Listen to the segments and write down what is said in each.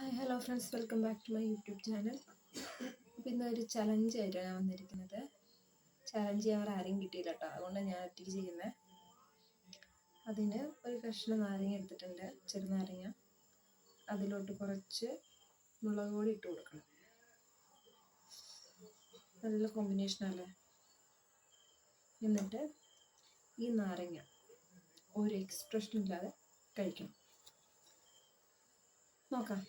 Hi hello friends, welcome back to my YouTube channel. അപ്പോൾ ഇന്നൊരു ചലഞ്ചായിട്ടാണ് ഞാൻ വന്നിരിക്കുന്നത്. ചലഞ്ച് ചെയ്യാൻ ആരെയും കിട്ടിയില്ല കേട്ടോ, അതുകൊണ്ട് ഞാൻ ഒറ്റയ്ക്ക് ചെയ്യുന്നത്. അതിന് ഒരു കഷ്ണം നാരങ്ങ എടുത്തിട്ടുണ്ട്, ചെറുനാരങ്ങ. അതിലോട്ട് കുറച്ച് മുളക് പൊടി ഇട്ട് കൊടുക്കണം. നല്ല കോമ്പിനേഷനല്ലേ. എന്നിട്ട് ഈ നാരങ്ങ ഒരു എക്സ്പ്രഷൻ ഇല്ലാതെ കഴിക്കണം. നോക്കാം.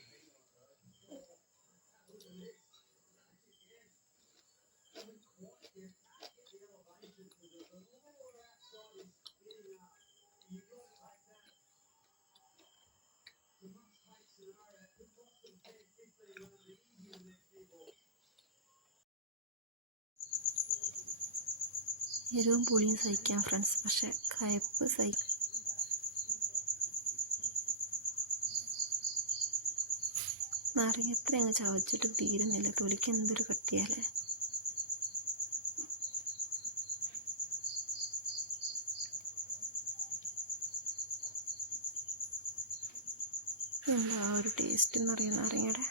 എരിവും പുളിയും സഹിക്കാം ഫ്രണ്ട്സ്, പക്ഷെ കയ്പ്പ് സഹിക്കും. നാരങ്ങ എത്ര അങ്ങ് ചവച്ചിട്ട് തീരുന്നില്ല, തൊലിക്ക് എന്തൊരു കട്ടിയാലേ. എന്താ ഒരു ടേസ്റ്റ് എന്ന് പറയുന്ന നാരങ്ങയുടെ.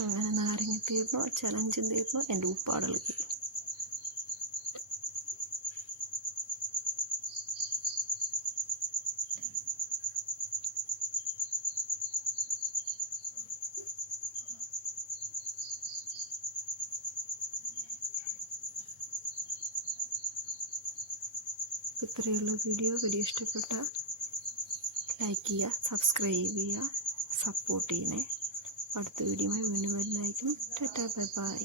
അങ്ങനെ നാരങ്ങ തീർന്നു, ചലഞ്ചും തീർന്നു, എൻ്റെ ഉപ്പാടളക്കി. ഇത്രയുള്ള വീഡിയോ ഇഷ്ടപ്പെട്ട ലൈക്ക് ചെയ്യുക, സബ്സ്ക്രൈബ് ചെയ്യുക, സപ്പോർട്ട് ചെയ്യണേ. അടുത്ത വീഡിയോയുമായി വീണ്ടും വരുന്നതായിരിക്കും. Tata, bye bye.